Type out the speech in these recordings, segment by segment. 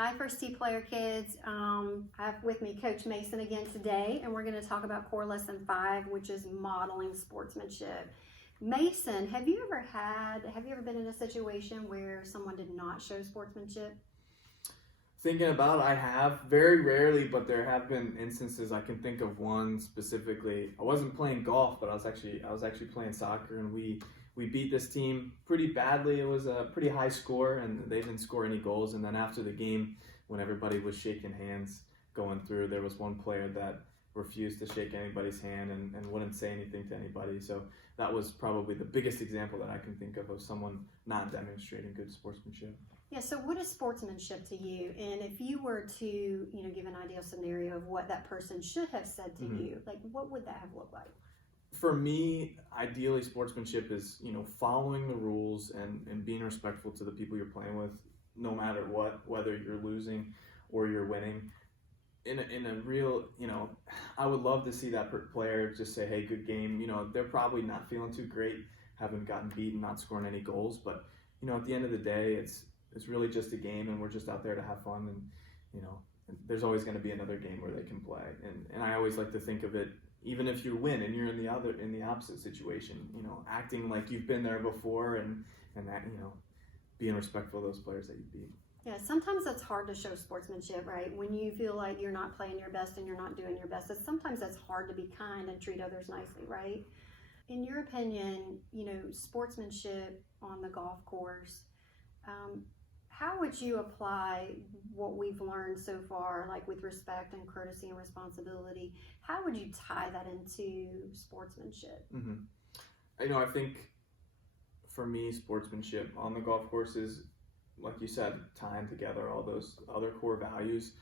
Hi, First Tee Player Kids. I have with me Coach Mason again today, and we're going to talk about core lesson 5, which is modeling sportsmanship. Mason, have you ever been in a situation where someone did not show sportsmanship? Thinking about it, I have. Very rarely, but there have been instances. I can think of one specifically. I wasn't playing golf, but I was actually playing soccer, and we beat this team pretty badly. It was a pretty high score, and they didn't score any goals. And then after the game, when everybody was shaking hands going through, there was one player that refused to shake anybody's hand and wouldn't say anything to anybody. So that was probably the biggest example that I can think of someone not demonstrating good sportsmanship. Yeah, so what is sportsmanship to you? And if you were to, give an ideal scenario of what that person should have said to you, like what would that have looked like? For me, ideally, sportsmanship is, following the rules and being respectful to the people you're playing with, no matter what, whether you're losing or you're winning. In a real, I would love to see that player just say, hey, good game. They're probably not feeling too great, haven't gotten beaten, not scoring any goals. But, at the end of the day, it's really just a game, and we're just out there to have fun. And, there's always going to be another game where they can play. And I always like to think of it, even if you win and you're in the opposite situation, acting like you've been there before and that, being respectful of those players that you beat. Yeah, sometimes it's hard to show sportsmanship, right? When you feel like you're not playing your best and you're not doing your best, sometimes that's hard to be kind and treat others nicely, right? In your opinion, sportsmanship on the golf course, how would you apply what we've learned so far, like with respect and courtesy and responsibility? How would you tie that into sportsmanship? I think for me, sportsmanship on the golf course is, like you said, tying together all those other core values.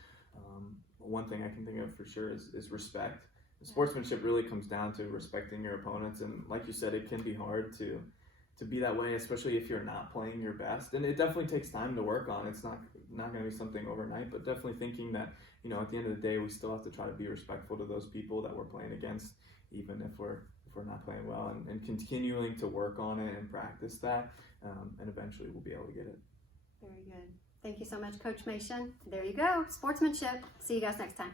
One thing I can think of for sure is respect. Sportsmanship really comes down to respecting your opponents, and like you said, it can be hard to be that way, especially if you're not playing your best. And it definitely takes time to work on. It's not going to be something overnight, but definitely thinking that, at the end of the day, we still have to try to be respectful to those people that we're playing against, even if we're not playing well, and continuing to work on it and practice that, and eventually we'll be able to get it. Very good. Thank you so much, Coach Mason. There you go. Sportsmanship. See you guys next time.